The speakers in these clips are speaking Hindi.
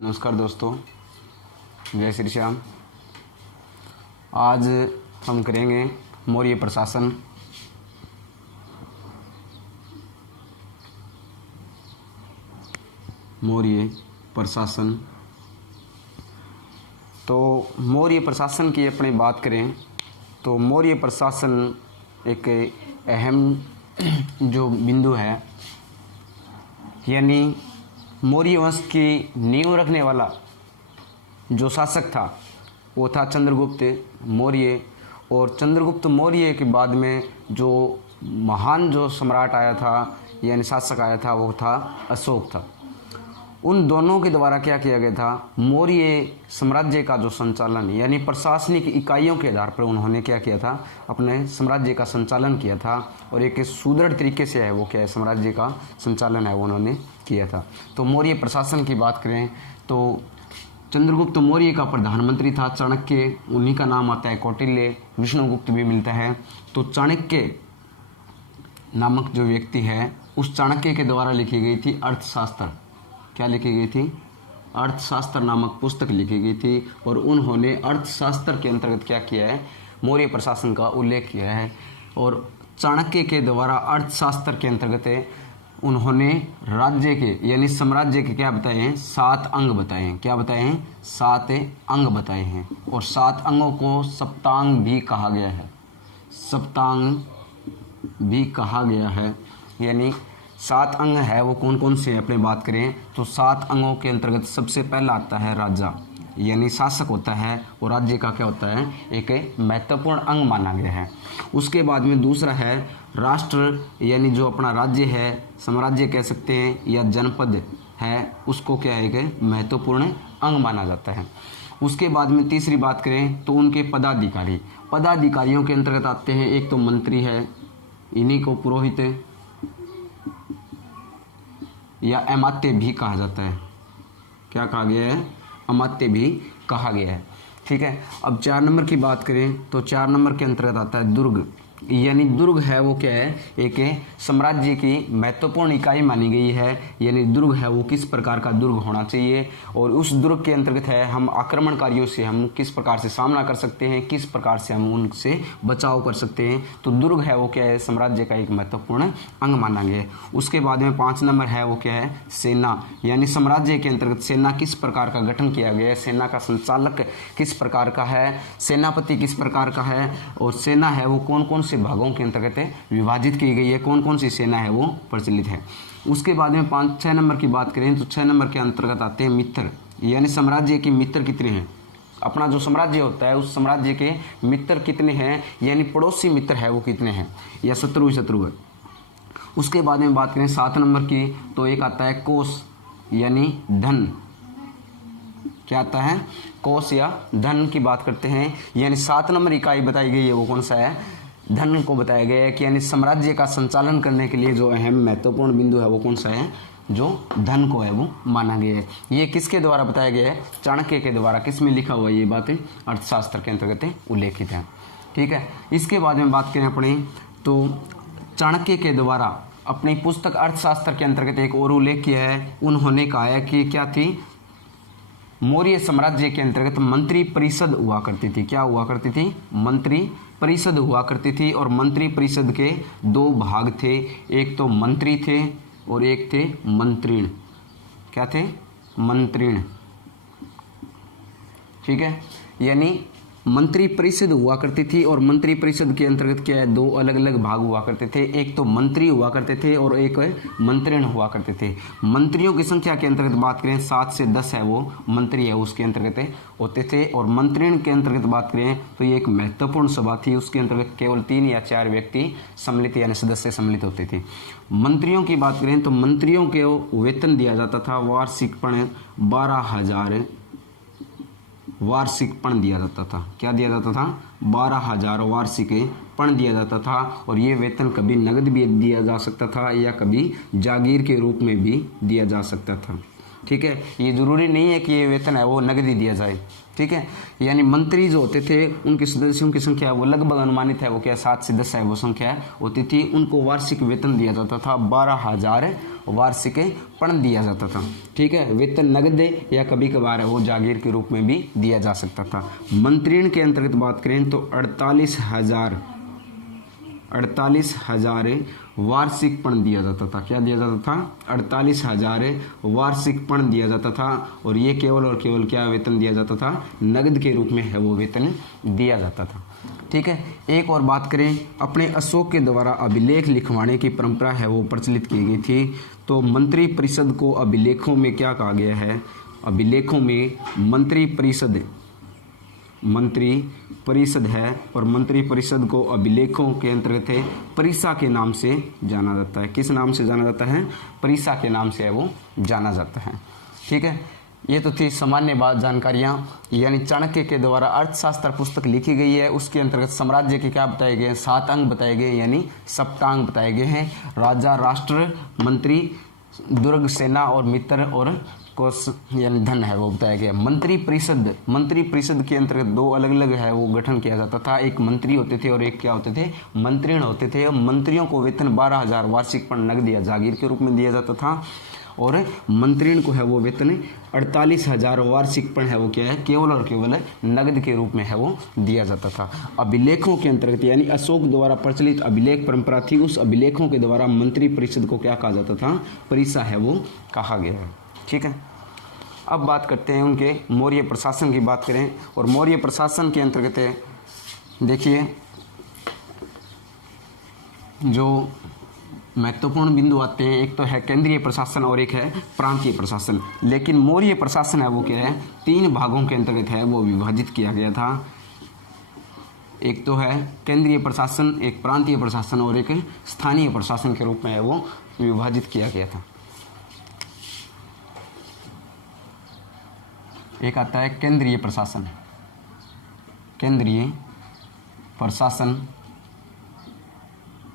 नमस्कार दोस्तों, जय श्री श्याम। आज हम करेंगे मौर्य प्रशासन। मौर्य प्रशासन। तो मौर्य प्रशासन की अपनी बात करें तो मौर्य प्रशासन एक अहम जो बिंदु है, यानी मौर्य वंश की नींव रखने वाला जो शासक था वो था चंद्रगुप्त मौर्य। और चंद्रगुप्त मौर्य के बाद में जो महान जो सम्राट आया था यानी शासक आया था वो था अशोक था। उन दोनों के द्वारा क्या किया गया था, मौर्य साम्राज्य का जो संचालन यानी प्रशासनिक इकाइयों के आधार पर उन्होंने क्या किया था, अपने साम्राज्य का संचालन किया था। और एक सुदृढ़ तरीके से है वो क्या है, साम्राज्य का संचालन है वो उन्होंने किया था। तो मौर्य प्रशासन की बात करें तो चंद्रगुप्त मौर्य का प्रधानमंत्री था चाणक्य, उन्हीं का नाम आता है कौटिल्य, विष्णुगुप्त भी मिलता है। तो चाणक्य नामक जो व्यक्ति है उस चाणक्य के द्वारा लिखी गई थी अर्थशास्त्र। क्या लिखी गई थी? अर्थशास्त्र नामक पुस्तक लिखी गई थी। और उन्होंने अर्थशास्त्र के अंतर्गत क्या किया है, मौर्य प्रशासन का उल्लेख किया है। और चाणक्य के द्वारा अर्थशास्त्र के अंतर्गत उन्होंने राज्य के यानी साम्राज्य के क्या बताए हैं, 7 अंग बताए हैं। क्या बताए हैं? 7 अंग बताए हैं। और 7 अंगों को सप्तांग भी कहा गया है। सप्तांग भी कहा गया है। यानी 7 अंग है वो कौन कौन से हैं अपने बात करें तो 7 अंगों के अंतर्गत सबसे पहला आता है राजा, यानी शासक होता है। और राज्य का क्या होता है, एक महत्वपूर्ण अंग माना गया है। उसके बाद में दूसरा है राष्ट्र, यानी जो अपना राज्य है, साम्राज्य कह सकते हैं या जनपद है, उसको क्या है, एक महत्वपूर्ण अंग माना जाता है। उसके बाद में तीसरी बात करें तो उनके पदाधिकारी। पदाधिकारियों के अंतर्गत आते हैं एक तो मंत्री है, इन्हीं को पुरोहित या अमात्य भी कहा जाता है। क्या कहा गया है? अमात्य भी कहा गया है। ठीक है। अब 4 नंबर की बात करें तो 4 नंबर के अंतर्गत आता है दुर्ग। यानी दुर्ग है वो क्या है, एक साम्राज्य की महत्वपूर्ण इकाई मानी गई है। यानी दुर्ग है वो किस प्रकार का दुर्ग होना चाहिए, और उस दुर्ग के अंतर्गत है हम आक्रमणकारियों से हम किस प्रकार से सामना कर सकते हैं, किस प्रकार से हम उनसे बचाव कर सकते हैं। तो दुर्ग है वो क्या है, साम्राज्य का एक महत्वपूर्ण अंग माना गया है। उसके बाद में 5 नंबर है वो क्या है, सेना। यानी साम्राज्य के अंतर्गत सेना किस प्रकार का गठन किया गया है, सेना का संचालक किस प्रकार का है, सेनापति किस प्रकार का है, और सेना है वो कौन कौन से भागों के अंतर्गत विभाजित की गई है, कौन कौन सी सेना है वो प्रचलित है। उसके बाद में 5-6 नंबर की बात करें तो 6 नंबर के अंतर्गत आते हैं मित्र। यानी साम्राज्य के मित्र कितने हैं, अपना जो साम्राज्य होता है उस साम्राज्य के मित्र कितने हैं, यानी पड़ोसी मित्र है वो कितने हैं, या शत्रु है। उसके बाद में बात करें 7 नंबर की तो एक आता है कोष, यानी धन। क्या आता है? कोष या धन की बात करते हैं। यानी 7 नंबर इकाई बताई गई है वो कौन सा है, धन को बताया गया है कि यानी साम्राज्य का संचालन करने के लिए जो अहम महत्वपूर्ण बिंदु है वो कौन सा है, जो धन को है वो माना गया है। ये किसके द्वारा बताया गया है? चाणक्य के द्वारा। किस में लिखा हुआ है ये बातें? अर्थशास्त्र के अंतर्गत उल्लेखित है। ठीक है। इसके बाद में बात करें अपनी तो चाणक्य के द्वारा अपनी पुस्तक अर्थशास्त्र के अंतर्गत एक और उल्लेख किया है। उन्होंने कहा है कि क्या थी, मौर्य साम्राज्य के अंतर्गत मंत्री परिषद हुआ करती थी। क्या हुआ करती थी? मंत्री परिषद हुआ करती थी। और मंत्री परिषद के 2 भाग थे, एक तो मंत्री थे और एक थे मंत्रीण। क्या थे? मंत्रीण। ठीक है। यानी मंत्री परिषद हुआ करती थी और मंत्री परिषद के अंतर्गत क्या है, 2 अलग अलग भाग हुआ करते थे। एक तो मंत्री हुआ करते थे और एक मंत्रीण हुआ करते थे। मंत्रियों की संख्या के अंतर्गत बात करें 7 से 10 है वो मंत्री है उसके अंतर्गत होते थे। और मंत्रीण के अंतर्गत बात करें तो ये एक महत्वपूर्ण सभा थी, उसके अंतर्गत केवल 3 या 4 व्यक्ति सम्मिलित यानी सदस्य सम्मिलित होते थे। मंत्रियों की बात करें तो मंत्रियों को वेतन दिया जाता था वार्षिकपण 12,000 वार्षिकपण दिया जाता था। क्या दिया जाता था? 12,000 वार्षिक पण दिया जाता था। और ये वेतन कभी नगद भी दिया जा सकता था या कभी जागीर के रूप में भी दिया जा सकता था। ठीक है। ये जरूरी नहीं है कि ये वेतन है वो नगद ही दिया जाए। ठीक है। यानी मंत्री जो होते थे उनके सदस्यों की संख्या वो लगभग अनुमानित है वो क्या 7 से 10 है वो संख्या होती थी। उनको वार्षिक वेतन दिया जाता था 12,000 वार्षिक पण दिया जाता था। ठीक है, वेतन नगद या कभी कभार है वो जागीर के रूप में भी दिया जा सकता था। मंत्रीण के अंतर्गत बात करें तो 48,000 वार्षिक पण दिया जाता था। क्या दिया जाता था? 48,000 वार्षिक पण दिया जाता था। और ये केवल और केवल क्या वेतन दिया जाता था? नगद के रूप में है वो वेतन दिया जाता था। ठीक है, एक और बात करें, अपने अशोक के द्वारा अभिलेख लिखवाने की परंपरा है वो प्रचलित की गई थी। तो मंत्री परिषद को अभिलेखों में क्या कहा गया है? अभिलेखों में मंत्री परिषद है, और मंत्री परिषद को अभिलेखों के अंतर्गत है परिषा के नाम से जाना जाता है। किस नाम से जाना जाता है? परिषा के नाम से है वो जाना जाता है। ठीक है, ये तो थी सामान्य बात जानकारियाँ, यानी चाणक्य के द्वारा अर्थशास्त्र पुस्तक लिखी गई है, उसके अंतर्गत साम्राज्य के क्या बताए गए? 7 अंग बताए गए, यानी सप्तांग बताए गए हैं। राजा, राष्ट्र, मंत्री, दुर्ग, सेना और मित्र और कोष यानी धन है वो बताया गया। मंत्री परिषद के अंतर्गत 2 अलग अलग है वो गठन किया जाता था। एक मंत्री होते थे और एक क्या होते थे? मंत्रीण होते थे। मंत्रियों को वेतन 12,000 वार्षिक पण नगद या जागीर के रूप में दिया जाता था, और मंत्रीण को है वो वेतन 48,000 वार्षिक पण है वो क्या है? केवल और केवल नगद के रूप में है वो दिया जाता था। अभिलेखों के अंतर्गत यानी अशोक द्वारा प्रचलित अभिलेख परंपरा थी, उस अभिलेखों के द्वारा मंत्री परिषद को क्या कहा जाता था? परिषा है वो कहा गया है। ठीक है, अब बात करते हैं उनके मौर्य प्रशासन की बात करें, और मौर्य प्रशासन के अंतर्गत है देखिए जो महत्वपूर्ण बिंदु आते हैं, एक तो है केंद्रीय प्रशासन और एक है प्रांतीय प्रशासन। लेकिन मौर्य प्रशासन है वो क्या है? 3 भागों के अंतर्गत है वो विभाजित किया गया था। एक तो है केंद्रीय प्रशासन, एक प्रांतीय प्रशासन और एक स्थानीय प्रशासन के रूप में है वो विभाजित किया गया था। एक आता है केंद्रीय प्रशासन,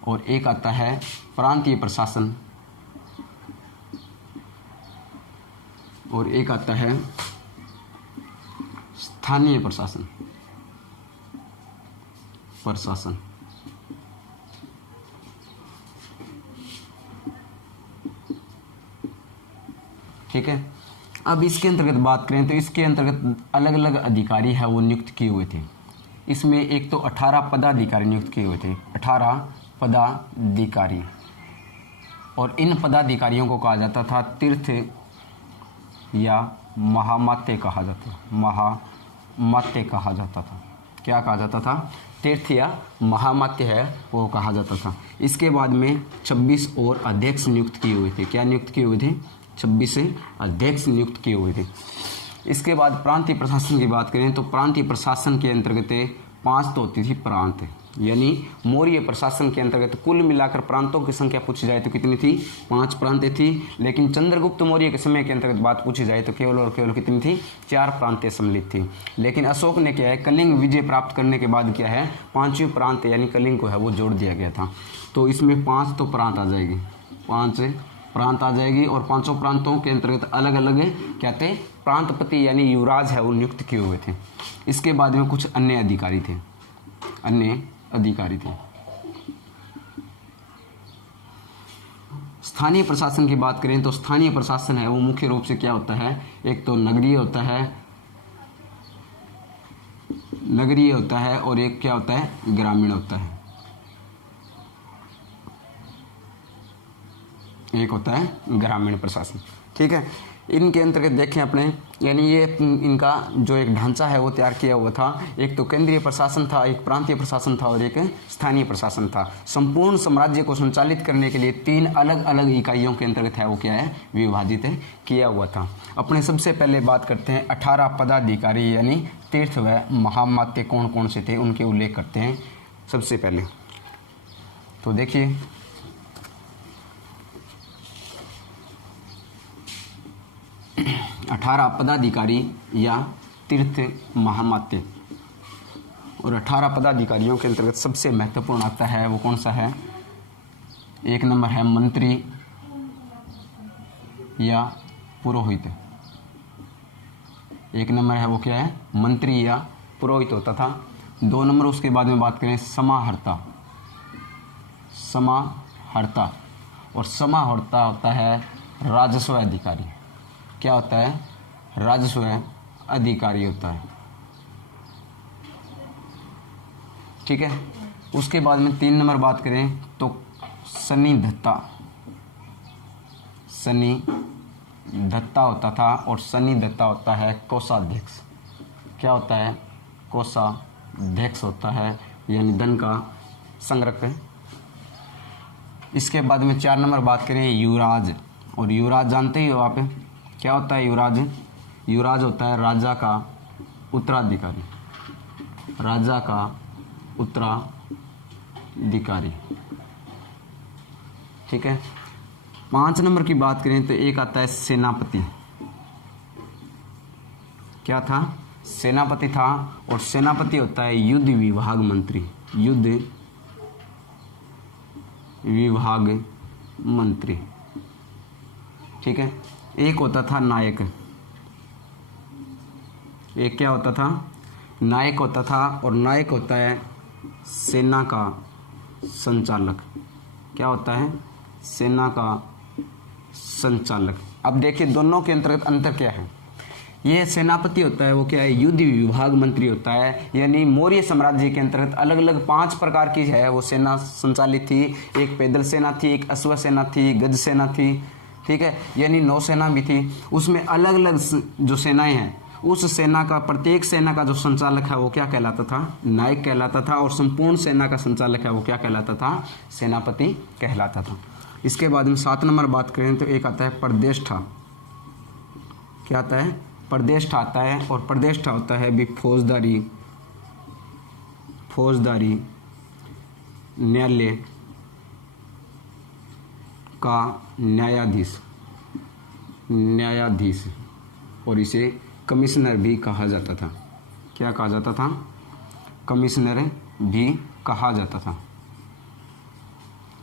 और एक आता है प्रांतीय प्रशासन, और एक आता है स्थानीय प्रशासन। ठीक है, अब इसके अंतर्गत बात करें तो इसके अंतर्गत अलग अलग अधिकारी है वो नियुक्त किए हुए थे। इसमें एक तो 18 पदाधिकारी नियुक्त किए हुए थे, 18 पदाधिकारी, और इन पदाधिकारियों को कहा जाता था तीर्थ या महामात्य कहा जाता था। क्या कहा जाता था? तीर्थ या महामात्य है वो कहा जाता था। इसके बाद में 26 और अध्यक्ष नियुक्त किए हुए थे। क्या नियुक्त किए हुए थे? 26 अध्यक्ष नियुक्त किए हुए थे। इसके बाद प्रांतीय प्रशासन की बात करें तो प्रांतीय प्रशासन के अंतर्गत 5 तो होती थी प्रांत, यानी मौर्य प्रशासन के अंतर्गत कुल मिलाकर प्रांतों की संख्या पूछी जाए तो कितनी थी? 5 प्रांतें थी। लेकिन चंद्रगुप्त मौर्य के समय के अंतर्गत बात पूछी जाए तो केवल और केवल कितनी थी? 4 प्रांतें सम्मिलित थी। लेकिन अशोक ने क्या है? कलिंग विजय प्राप्त करने के बाद क्या है? 5वीं प्रांत यानी कलिंग को है वो जोड़ दिया गया था। तो इसमें 5 तो प्रांत आ जाएगी, 5 प्रांत आ जाएगी, और 5 प्रांतों के अंतर्गत अलग अलग क्या थे? प्रांतपति यानी युवराज है वो नियुक्त किए हुए थे। इसके बाद में कुछ अन्य अधिकारी थे। स्थानीय प्रशासन की बात करें तो स्थानीय प्रशासन है वो मुख्य रूप से क्या होता है? एक तो नगरीय होता है, और एक क्या होता है? ग्रामीण होता है। एक होता है ग्रामीण प्रशासन। ठीक है, इनके अंतर्गत देखें अपने, यानी ये इनका जो एक ढांचा है वो तैयार किया हुआ था। एक तो केंद्रीय प्रशासन था, एक प्रांतीय प्रशासन था और एक स्थानीय प्रशासन था। संपूर्ण साम्राज्य को संचालित करने के लिए 3 अलग अलग इकाइयों के अंतर्गत है वो क्या है? विभाजित किया हुआ था। अपने सबसे पहले बात करते हैं 18 पदाधिकारी यानी तीर्थ व महामात्य कौन कौन से थे उनके उल्लेख करते हैं सबसे पहले। तो देखिए, अठारह पदाधिकारी या तीर्थ महामात्य, और 18 पदाधिकारियों के अंतर्गत सबसे महत्वपूर्ण आता है वो कौन सा है? 1 नंबर है मंत्री या पुरोहित। 1 नंबर है वो क्या है? मंत्री या पुरोहित होता था। 2 नंबर उसके बाद में बात करें समाहर्ता, और समा होता है राजस्व अधिकारी। क्या होता है? राजस्व अधिकारी होता है। ठीक है। उसके बाद में 3 नंबर बात करें तो सन्निधत्ता होता था और सन्निधत्ता होता है कोषाध्यक्ष। क्या होता है? कोषाध्यक्ष होता है, यानी धन का संग्रह। इसके बाद में 4 नंबर बात करें युवराज, और युवराज जानते ही हो आप, क्या होता है युवराज? युवराज होता है राजा का उत्तराधिकारी, राजा का उत्तराधिकारी। ठीक है। 5 नंबर की बात करें तो एक आता है सेनापति। क्या था? सेनापति था, और सेनापति होता है युद्ध विभाग मंत्री, युद्ध विभाग मंत्री। ठीक है। एक होता था नायक, एक क्या होता था? नायक होता था, और नायक होता है सेना का संचालक। क्या होता है? सेना का संचालक। अब देखिए दोनों के अंतर्गत अंतर क्या है। ये सेनापति होता है वो क्या है? युद्ध विभाग मंत्री होता है, यानी मौर्य साम्राज्य के अंतर्गत अलग अलग 5 प्रकार की है वो सेना संचालित थी। एक पैदल सेना थी, एक अश्व सेना थी, गज सेना थी। ठीक है। यानी नौसेना भी थी। उसमें अलग अलग जो सेनाएं हैं, उस सेना का, प्रत्येक सेना का जो संचालक है वो क्या कहलाता था? नायक कहलाता था। और संपूर्ण सेना का संचालक है वो क्या कहलाता था? सेनापति कहलाता था। इसके बाद में 7 नंबर बात करें तो एक आता है प्रदेष्ठा। क्या आता है? प्रदेष्ठा आता है, और प्रदेष्ठा होता है भी फौजदारी न्यायालय का न्यायाधीश, और इसे कमिश्नर भी कहा जाता था। क्या कहा जाता था? कमिश्नर भी कहा जाता था।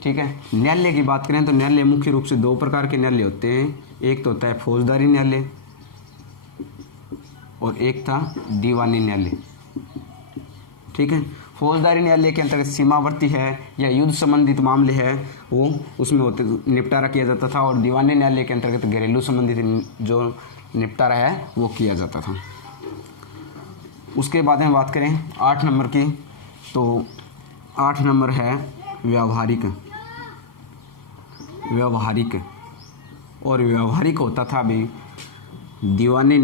ठीक है। न्यायालय की बात करें तो न्यायालय मुख्य रूप से 2 प्रकार के न्यायालय होते हैं। एक तो होता है फौजदारी न्यायालय, और एक था दीवानी न्यायालय। ठीक है। फौजदारी न्यायालय के अंतर्गत सीमावर्ती है या युद्ध संबंधित मामले है वो उसमें होते निपटारा किया जाता था, और दीवानी न्यायालय के अंतर्गत घरेलू संबंधित जो निपटारा है वो किया जाता था। उसके बाद में बात करें 8 नंबर की, तो 8 नंबर है व्यावहारिक। और व्यावहारिक होता था भी दीवानी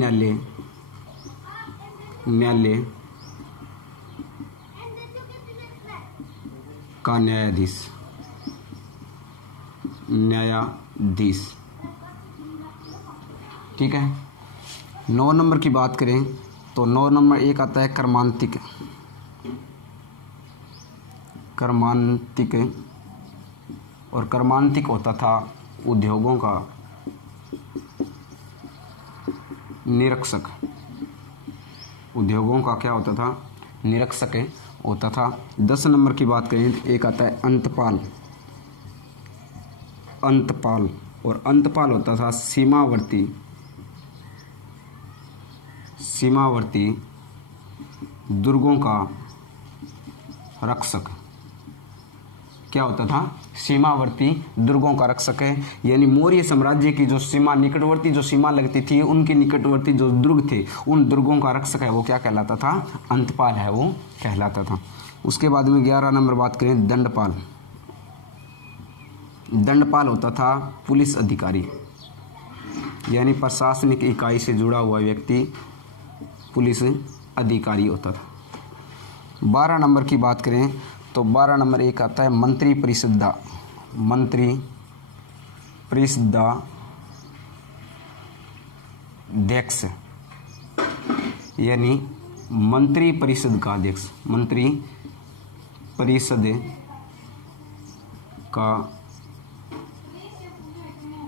न्यायालय का न्यायाधीश। ठीक है। 9 नंबर की बात करें तो 9 नंबर एक आता है कर्मांतिक। और कर्मांतिक होता था उद्योगों का निरीक्षक। उद्योगों का क्या होता था? निरीक्षक होता था। 10 नंबर की बात करें तो एक आता है अंतपाल। और अंतपाल होता था सीमावर्ती दुर्गों का रक्षक। क्या होता था? सीमावर्ती दुर्गों का रक्षक है, यानी मौर्य साम्राज्य की जो सीमा निकटवर्ती जो सीमा लगती थी उनके निकटवर्ती जो दुर्ग थे उन दुर्गों का रक्षक है वो क्या कहलाता था? अंतपाल है वो कहलाता था। उसके बाद में 11 नंबर बात करें दंडपाल। दंडपाल होता था पुलिस अधिकारी, यानी प्रशासनिक इकाई से जुड़ा हुआ व्यक्ति पुलिस अधिकारी होता था। 12 नंबर की बात करें तो 12 नंबर एक आता है मंत्री परिषदाध्यक्ष, यानी मंत्री परिषद का अध्यक्ष। मंत्री परिषद का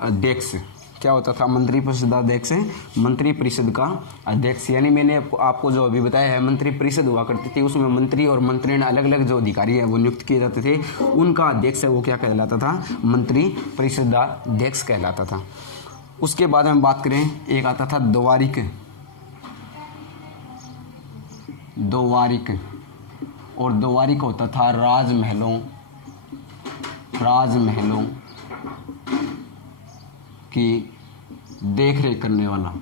अध्यक्ष क्या होता था? मंत्री परिषद अध्यक्ष। मंत्री परिषद का अध्यक्ष, यानी मैंने आपको जो अभी बताया है मंत्री परिषद हुआ करती थी, उसमें मंत्री और मंत्रीण अलग अलग जो अधिकारी है वो नियुक्त किए जाते थे, उनका अध्यक्ष है वो क्या कहलाता था? मंत्री परिषदाध्यक्ष कहलाता था। उसके बाद में बात करें एक आता था द्वारिक। और द्वारिक होता था राजमहलों की देख रेख करने वाला,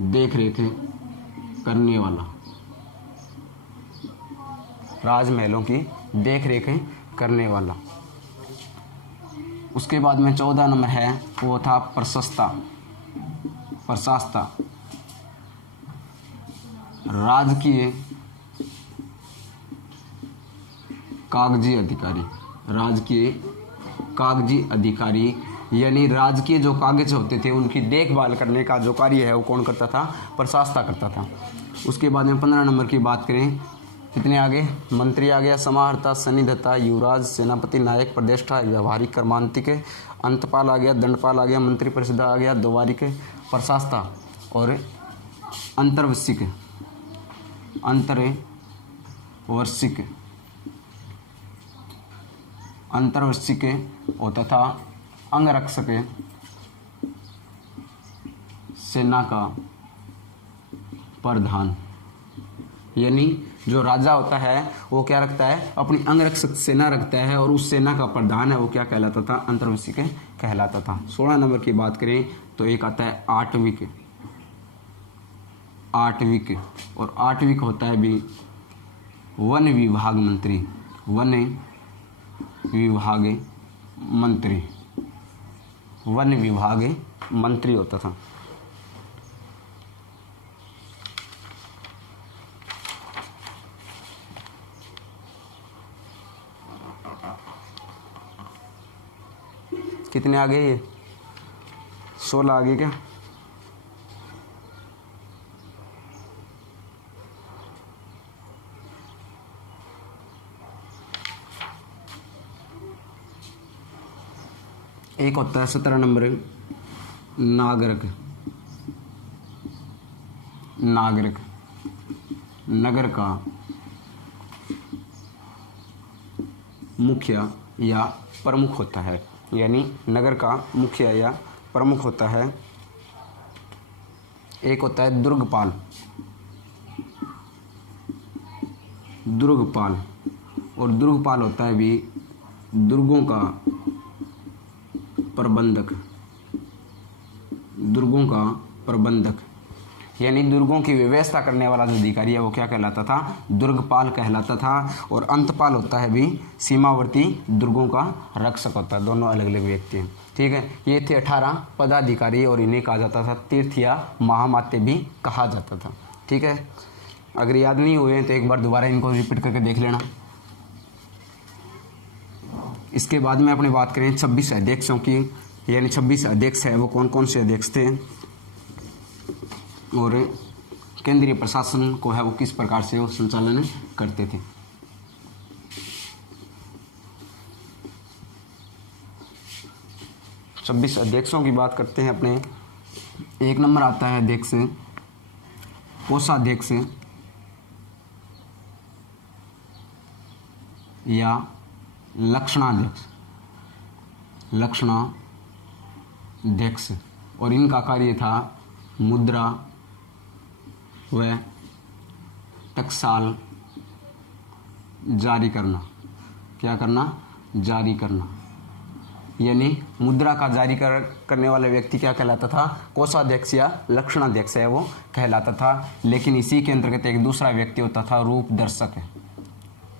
देख रेख करने वाला, राजमहलों की देख रेख करने वाला। उसके बाद में 14 नंबर है वो था प्रशस्ता, प्रशास्ता, राजकीय कागजी अधिकारी, राजकीय कागजी अधिकारी यानी राजकीय जो कागज होते थे उनकी देखभाल करने का जो कार्य है वो कौन करता था? प्रशासता करता था। उसके बाद में 15 नंबर की बात करें, कितने आगे? मंत्री आ गया, समाहर्ता, सन्निधत्ता, युवराज, सेनापति, नायक, प्रदेष्टा, व्यवहारिक, कर्मांतिक, अंतपाल आ गया, दंडपाल आ गया, मंत्री परिषद आ गया, द्वारिक, प्रशासता और अंतर्वसिक, अंतर्वसिक, अंतर्वसिक और तथा अंगरक्षक सेना का प्रधान। यानी जो राजा होता है वो क्या रखता है? अपनी अंगरक्षक सेना रखता है और उस सेना का प्रधान है वो क्या कहलाता था? अंतर्वसिक कहलाता था। 16 नंबर की बात करें तो एक आता है आठविक, आठविक और आठविक होता है भी वन विभाग मंत्री, वन विभाग मंत्री, वन विभाग मंत्री होता था। कितने आगे? ये 16 आगे क्या? एक होता है 17 नंबर नागरिक, नागरिक नगर का मुखिया या प्रमुख होता है, यानी नगर का मुखिया या प्रमुख होता है। एक होता है दुर्गपाल, दुर्गपाल और दुर्गपाल होता है भी दुर्गों का प्रबंधक, दुर्गों का प्रबंधक यानी दुर्गों की व्यवस्था करने वाला जो अधिकारी है वो क्या कहलाता था? दुर्गपाल कहलाता था। और अंतपाल होता है भी सीमावर्ती दुर्गों का रक्षक होता है। दोनों अलग अलग व्यक्ति हैं, ठीक है। ये थे 18 पदाधिकारी और इन्हें कहा जाता था तीर्थ या महामात्य भी कहा जाता था, ठीक है। अगर याद नहीं हुए तो एक बार दोबारा इनको रिपीट करके देख लेना। इसके बाद में अपनी बात करें 26 अध्यक्षों की, यानी 26 अध्यक्ष है वो कौन कौन से अध्यक्ष थे और केंद्रीय प्रशासन को है वो किस प्रकार से वो संचालन करते थे। छब्बीस अध्यक्षों की बात करते हैं अपने। एक नंबर आता है अध्यक्ष, कोषाध्यक्ष या लक्षणाध्यक्ष, लक्षणाध्यक्ष और इनका कार्य था मुद्रा व टकसाल जारी करना। क्या करना? जारी करना। यानी मुद्रा का जारी करने वाला व्यक्ति क्या कहलाता था? कोषाध्यक्ष या लक्षणाध्यक्ष है वो कहलाता था। लेकिन इसी के अंतर्गत एक दूसरा व्यक्ति होता था रूप दर्शक।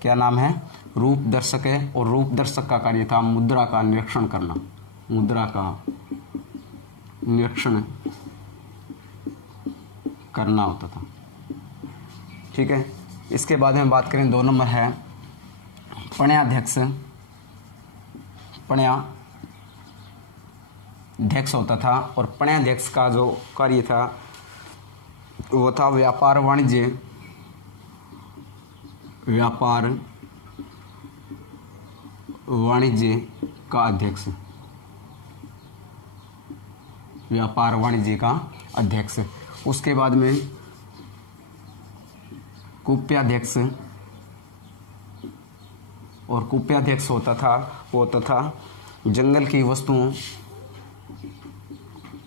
क्या नाम है? रूप दर्शक है। और रूप दर्शक का कार्य था मुद्रा का निरीक्षण करना, मुद्रा का निरीक्षण करना होता था, ठीक है। इसके बाद में बात करें 2 नंबर है पण्याध्यक्ष। पण्याध्यक्ष होता था और पण्याध्यक्ष का जो कार्य था वो था व्यापार वाणिज्य, व्यापार वाणिज्य का अध्यक्ष, व्यापार वाणिज्य का अध्यक्ष। उसके बाद में कुप्याध्यक्ष, और कुप्याध्यक्ष होता था वो होता था जंगल की वस्तुओं,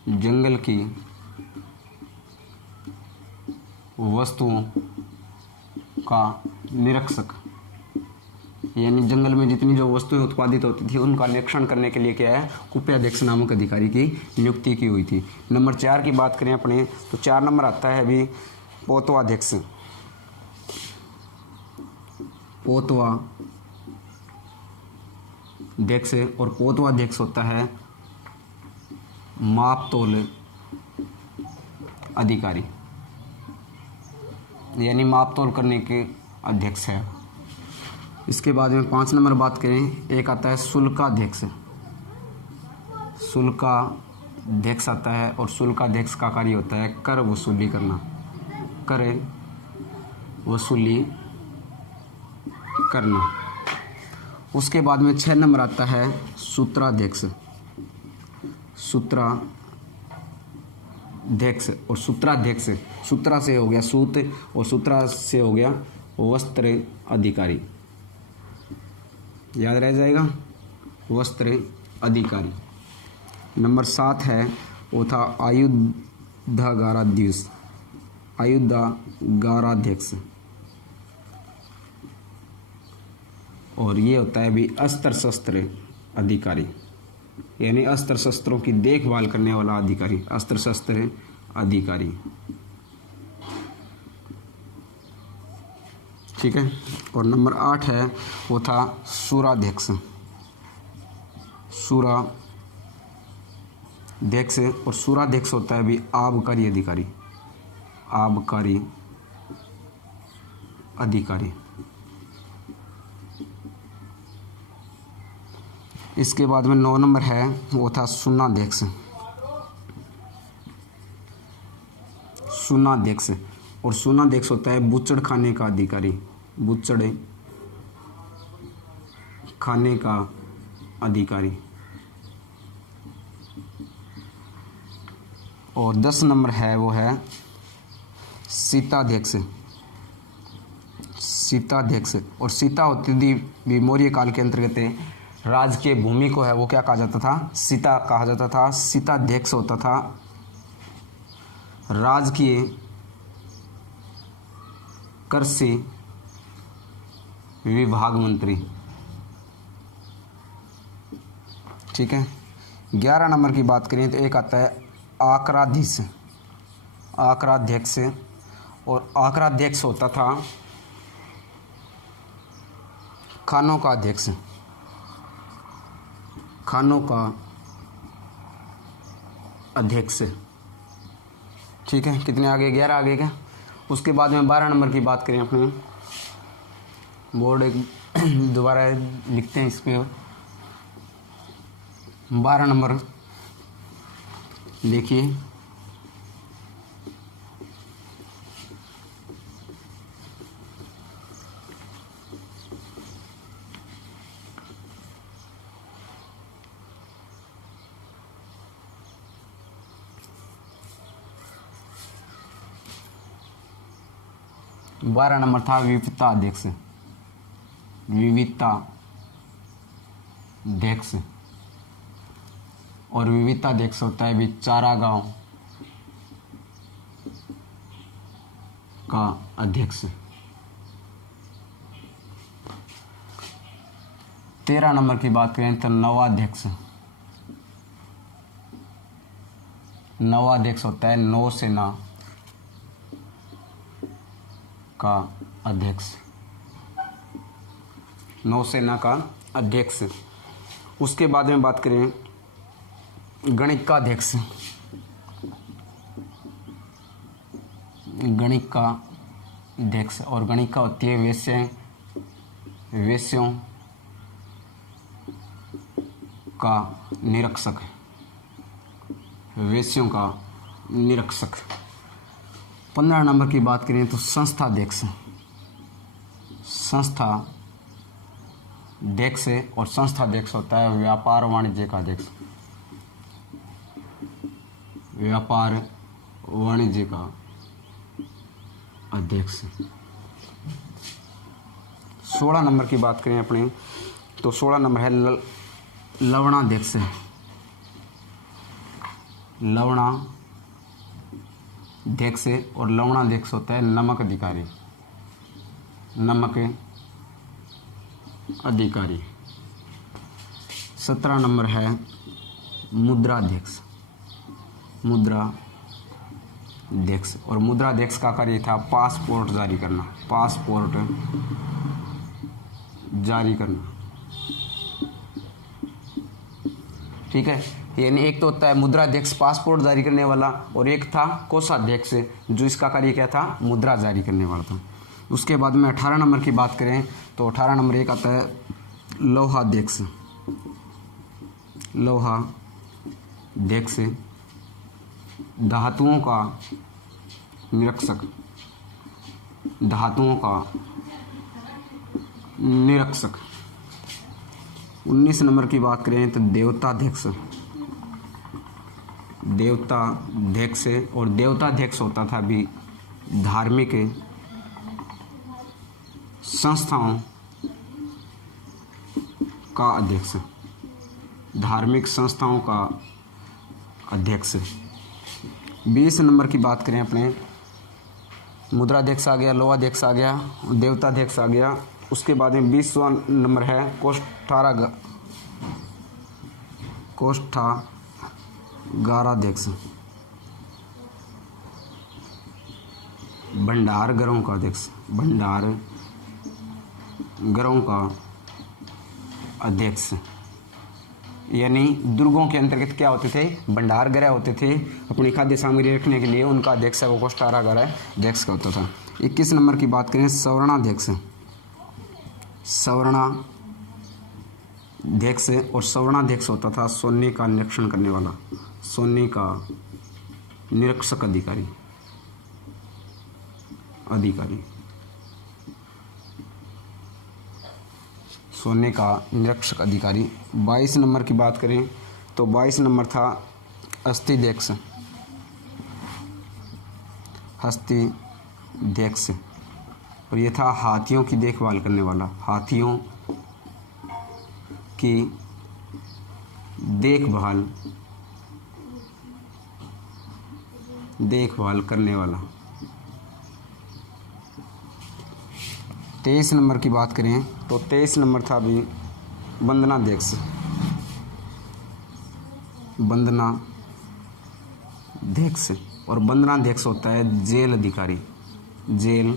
जंगल की वस्तुओं का निरीक्षक, यानी जंगल में जितनी जो वस्तुएं उत्पादित होती थी उनका निरीक्षण करने के लिए क्या है, कुप्याध्यक्ष नामक अधिकारी की नियुक्ति की हुई थी। नंबर 4 की बात करें अपने तो 4 नंबर आता है अभी पोतवाध्यक्ष। पोतवाध्यक्ष और पोतवाध्यक्ष होता है मापतोल अधिकारी, यानी मापतोल करने के अध्यक्ष है। इसके बाद में 5 नंबर बात करें, एक आता है शुल्काध्यक्ष। शुल्काध्यक्ष आता है और शुल्काध्यक्ष का कार्य होता है कर वसूली करना, कर वसूली करना। उसके बाद में 6 नंबर आता है सूत्राध्यक्ष। सूत्राध्यक्ष और सूत्राध्यक्ष, सूत्रा से हो गया सूत और सूत्रा से हो गया वस्त्र अधिकारी, याद रह जाएगा, वस्त्र अधिकारी। नंबर 7 है वो था आयुधागाराध्यक्ष। आयुधागाराध्यक्ष और ये होता है भी अस्त्र शस्त्र अधिकारी, यानी अस्त्र शस्त्रों की देखभाल करने वाला अधिकारी, अस्त्र शस्त्र अधिकारी। ठीक है। और नंबर 8 है वो था सूराध्यक्ष। सूराध्यक्ष और सूराध्यक्ष होता है भी आबकारी अधिकारी, आबकारी अधिकारी। इसके बाद में 9 नंबर है वो था सुनाध्यक्ष। सुनाध्यक्ष और सुनाध्यक्ष होता है बुचड़ खाने का अधिकारी, बुचड़ खाने का अधिकारी। और 10 नंबर है वो है सीताध्यक्ष। सीताध्यक्ष और सीता होती थी भी मौर्य काल के अंतर्गत राजकीय भूमि को है वो क्या कहा जाता था, सीता कहा जाता था। सीताध्यक्ष होता था राजकीय कृषि विभाग मंत्री। ठीक है। 11 नंबर की बात करें तो एक आता है आक्राधीश। आक्राध्यक्ष और आक्राध्यक्ष होता था खानों का अध्यक्ष, खानों का अध्यक्ष। ठीक है। कितने आगे, 11 आगे क्या। उसके बाद में 12 नंबर की बात करें अपने, बोर्ड एक दोबारा लिखते हैं इस पे। 12 नंबर देखिए, बारह नंबर था विविधता अध्यक्ष। विविधता अध्यक्ष और विविधता अध्यक्ष होता है भी चारागांव का अध्यक्ष। 13 नंबर की बात करें तो नवाध्यक्ष। नवाध्यक्ष होता है नौसेना का अध्यक्ष, नौसेना का अध्यक्ष। उसके बाद में बात करें गणित का अध्यक्ष। गणित का अध्यक्ष और गणित का होती है वेश्यों का निरीक्षक, वेश्यों का निरीक्षक। 15 नंबर की बात करें तो संस्था अध्यक्ष। संस्था अध्यक्ष और संस्था अध्यक्ष होता है व्यापार वाणिज्य का अध्यक्ष, व्यापार वाणिज्य का अध्यक्ष। 16 नंबर की बात करें अपने तो 16 नंबर है लवणाध्यक्ष। लवणाध्यक्ष और लवणाध्यक्ष होता है नमक अधिकारी, नमक अधिकारी। 17 नंबर है मुद्राध्यक्ष। मुद्राध्यक्ष, और मुद्राध्यक्ष का कार्य था पासपोर्ट जारी करना। पासपोर्ट जारी करना, ठीक है। यानी एक तो होता है मुद्राध्यक्ष पासपोर्ट जारी करने वाला, और एक था कोषाध्यक्ष जो इसका कार्य क्या था, मुद्रा जारी करने वाला था। उसके बाद में 18 नंबर की बात करें तो 18 नंबर एक आता है लौहाध्यक्ष। लौहाध्यक्ष धातुओं का निरीक्षक। धातुओं का निरीक्षक। 19 नंबर की बात करें तो देवताध्यक्ष। देवताध्यक्ष, और देवताध्यक्ष होता था भी धार्मिक संस्थाओं का अध्यक्ष। धार्मिक संस्थाओं का अध्यक्ष। 20 नंबर की बात करें अपने, मुद्राध्यक्ष आ गया, लौहाध्यक्ष आ गया, देवताध्यक्ष आ गया। उसके बाद में 20वां नंबर है कोष्ठागाराध्यक्ष। भंडारगरों का अध्यक्ष। भंडारगरों का अध्यक्ष, यानी दुर्गों के अंतर्गत क्या होते थे, भंडार गृह होते थे अपनी खाद्य सामग्री रखने के लिए, उनका अध्यक्ष है वो कोष्ठागार अध्यक्ष का होता था। 21 नंबर की बात करें सवर्णाध्यक्ष। सवर्णाध्यक्ष, और सवर्णाध्यक्ष होता था सोने का निरीक्षण करने वाला। सोने का निरीक्षक अधिकारी। सोने का निरीक्षक अधिकारी। 22 नंबर की बात करें तो 22 नंबर था हस्तिध्यक्ष। हस्तिध्यक्ष, और ये था हाथियों की देखभाल करने वाला। हाथियों की देखभाल करने वाला। 23 नंबर की बात करें तो 23 नंबर था अभी बंधनाध्यक्ष। बंधनाध्यक्ष, और बंधनाध्यक्ष होता है जेल अधिकारी। जेल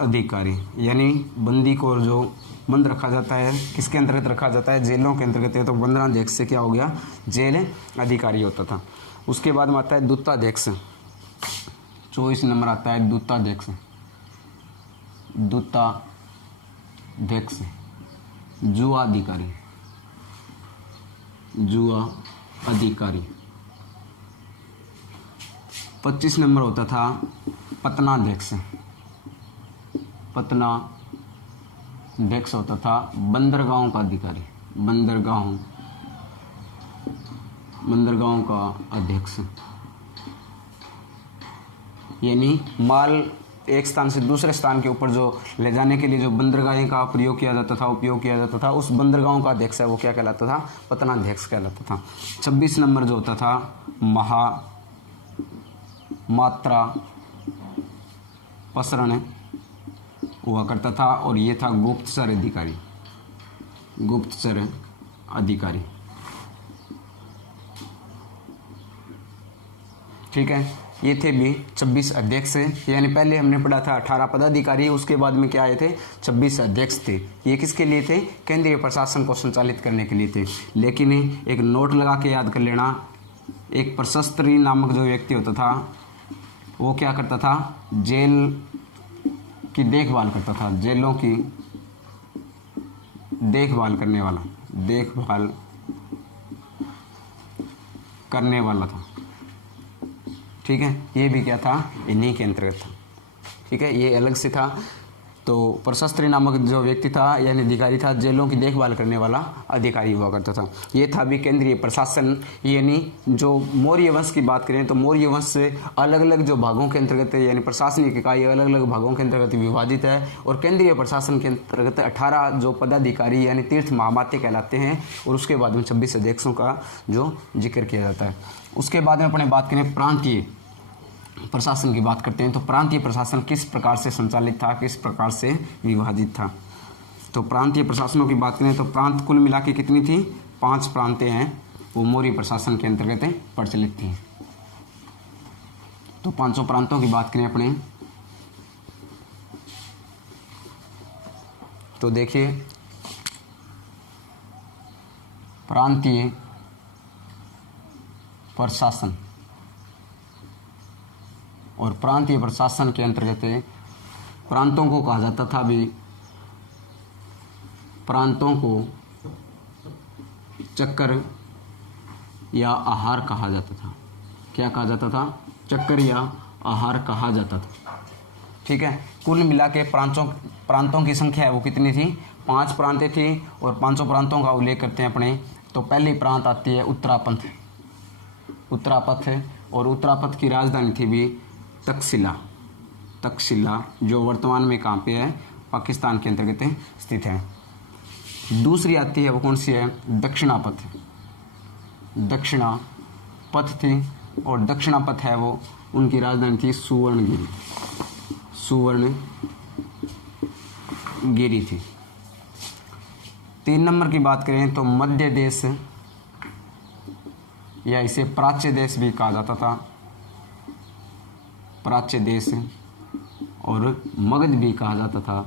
अधिकारी, यानी बंदी को जो बंद रखा जाता है, किसके अंतर्गत रखा जाता है, जेलों के अंतर्गत है, तो बंधनाध्यक्ष से क्या हो गया, जेल अधिकारी होता था। उसके बाद में आता है दूताध्यक्ष। 24 नंबर आता है दूताध्यक्ष। दूताध्यक्ष जुआ अधिकारी। जुआ अधिकारी। 25 नंबर होता था पत्तनाध्यक्ष। पत्तनाध्यक्ष होता था बंदरगाहों का अधिकारी। बंदरगाहों का अध्यक्ष, यानी माल एक स्थान से दूसरे स्थान के ऊपर जो ले जाने के लिए जो बंदरगाहें का उपयोग किया जाता था, उस बंदरगाहों का अध्यक्ष है वो क्या कहलाता था, पत्तनाध्यक्ष कहलाता था। 26 नंबर जो होता था मात्रा प्रसरण हुआ करता था, और ये था गुप्तचर अधिकारी। गुप्तचर अधिकारी, ठीक है। ये थे भी 26 अध्यक्ष, यानी पहले हमने पढ़ा था 18 पदाधिकारी, उसके बाद में क्या आए थे, 26 अध्यक्ष थे। ये किसके लिए थे, केंद्रीय प्रशासन को संचालित करने के लिए थे। लेकिन एक नोट लगा के याद कर लेना, एक प्रशस्त्री नामक जो व्यक्ति होता था वो क्या करता था, जेल की देखभाल करता था। जेलों की देखभाल करने वाला था, ठीक है। ये भी क्या था, इन्हीं के अंतर्गत था, ठीक है। ये अलग से था। तो प्रशस्त्री नामक जो व्यक्ति था यानी अधिकारी था, जेलों की देखभाल करने वाला अधिकारी हुआ करता था। ये था भी केंद्रीय प्रशासन। यानी जो मौर्य वंश की बात करें तो मौर्य वंश से अलग अलग जो भागों के अंतर्गत है, यानी प्रशासनिक इकाई अलग अलग भागों के अंतर्गत विभाजित है, और केंद्रीय प्रशासन के अंतर्गत 18 जो पदाधिकारी यानी तीर्थ महामात्य कहलाते हैं, और उसके बाद में 26 अध्यक्षों का जो जिक्र किया जाता है। उसके बाद में अपने बात करें प्रांतीय प्रशासन की बात करते हैं, तो प्रांतीय प्रशासन किस प्रकार से संचालित था, किस प्रकार से विभाजित था। तो प्रांतीय प्रशासनों की बात करें तो प्रांत कुल मिला के कितनी थी, 5 प्रांतें हैं, वो मौर्य प्रशासन के अंतर्गत प्रचलित थी। तो 500 प्रांतों की बात करें अपने तो देखिए प्रांतीय प्रशासन, और प्रांतीय प्रशासन के अंतर्गत प्रांतों को कहा जाता था भी, प्रांतों को चक्कर या आहार कहा जाता था। क्या कहा जाता था, चक्कर या आहार कहा जाता था। ठीक है, कुल मिला के प्रांतों की संख्या है वो कितनी थी, 5 प्रांतें थी, और 500 प्रांतों का उल्लेख करते हैं अपने। तो पहली प्रांत आती है उत्तरापंथ, और उत्तरापंथ की राजधानी थी भी तक्षशिला, जो वर्तमान में कहाँ पे है, पाकिस्तान के अंतर्गत स्थित है। दूसरी आती है वो कौन सी है, दक्षिणापथ थी, और दक्षिणापथ है वो उनकी राजधानी थी सुवर्णगिरी थी। 3 नंबर की बात करें तो मध्य देश, या इसे प्राच्य देश भी कहा जाता था, प्राच्य देश और मगध भी कहा जाता था।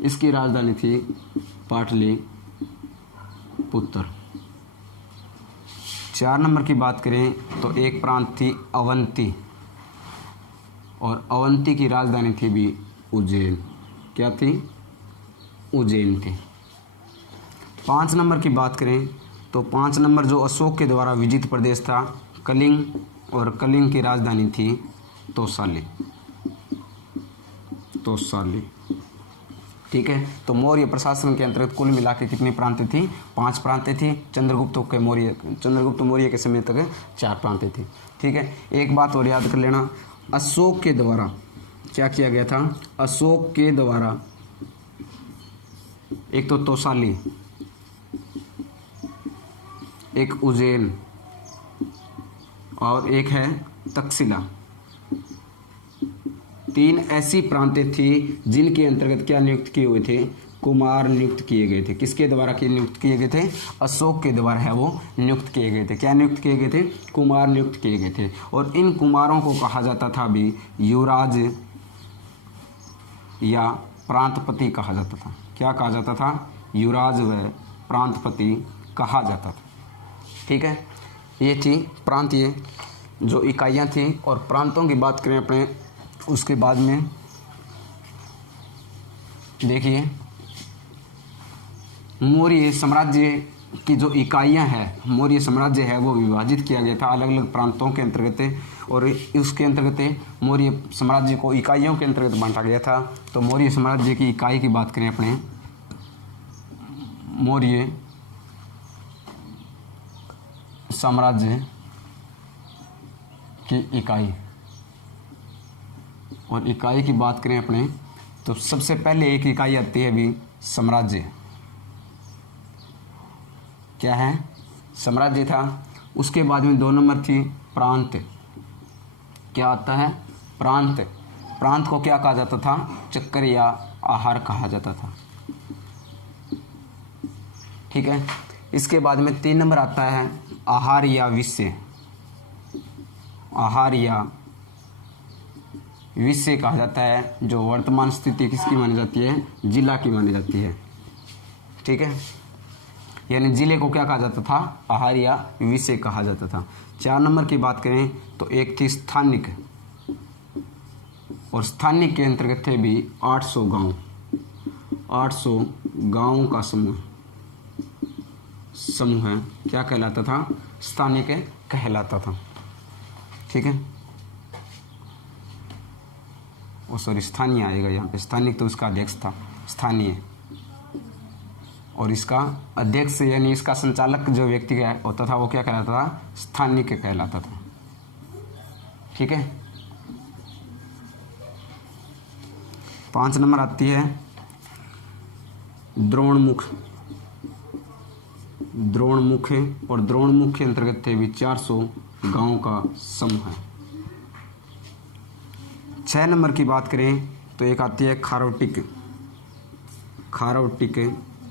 इसकी राजधानी थी पाटलिपुत्र। 4 नंबर की बात करें तो एक प्रांत थी अवंती, और अवंती की राजधानी थी भी उज्जैन। क्या थी, उज्जैन थी। 5 नंबर की बात करें तो 5 नंबर जो अशोक के द्वारा विजित प्रदेश था कलिंग, और कलिंग की राजधानी थी तोसाली। ठीक है, तो मौर्य प्रशासन के अंतर्गत कुल मिला के कितनी प्रांतें थी, 5 प्रांतें थी। चंद्रगुप्त मौर्य के समय तक 4 प्रांतें थी। ठीक है, एक बात और याद कर लेना, अशोक के द्वारा क्या किया गया था, अशोक के द्वारा एक तो तोसाली, एक उज्जैन, और एक है तक्षशिला। 3 ऐसी प्रांतें थी जिनके अंतर्गत क्या नियुक्त किए हुए थे, कुमार नियुक्त किए गए थे। किसके द्वारा नियुक्त किए गए थे, अशोक के द्वारा है वो नियुक्त किए गए थे। क्या नियुक्त किए गए थे, कुमार नियुक्त किए गए थे। और इन कुमारों को कहा जाता था भी युवराज या प्रांतपति कहा जाता था। क्या कहा जाता था, युवराज व प्रांतपति कहा जाता था। ठीक है, ये थी प्रांतीय जो इकाइयाँ थी। और प्रांतों की बात करें अपने, उसके बाद में देखिए मौर्य साम्राज्य की जो इकाइयाँ हैं, मौर्य साम्राज्य है वो विभाजित किया गया था अलग अलग प्रांतों के अंतर्गत, और उसके अंतर्गत मौर्य साम्राज्य को इकाइयों के अंतर्गत बांटा गया था। तो मौर्य साम्राज्य की इकाई की बात करें अपने, मौर्य साम्राज्य की इकाई, और इकाई की बात करें अपने तो सबसे पहले एक इकाई आती है भी साम्राज्य। क्या है, साम्राज्य था। उसके बाद में 2 नंबर थी प्रांत। क्या आता है, प्रांत। प्रांत को क्या कहा जाता था, चक्कर या आहार कहा जाता था। ठीक है, इसके बाद में 3 नंबर आता है आहार या विषय। आहार या विषय कहा जाता है, जो वर्तमान स्थिति किसकी मानी जाती है, जिला की मानी जाती है। ठीक है, यानी जिले को क्या कहा जाता था, आहार या विषय कहा जाता था। 4 नंबर की बात करें तो एक थी स्थानिक, और स्थानिक के अंतर्गत थे भी 800 गांव। 800 गांवों का समूह है, क्या कहलाता था, स्थानिक कहलाता था। ठीक है, वो सॉरी स्थानीय आएगा यहाँ पे, स्थानिक तो उसका अध्यक्ष था, स्थानीय, और इसका अध्यक्ष यानी इसका संचालक जो व्यक्ति होता था वो क्या कहलाता था, स्थानिक कहलाता था। ठीक है, 5 नंबर आती है द्रोणमुख। द्रोणमुख है, और द्रोणमुख के अंतर्गत थे भी 400 गांवों का समूह है। 6 नंबर की बात करें तो एक आती है खारोटिक। खारोटिक,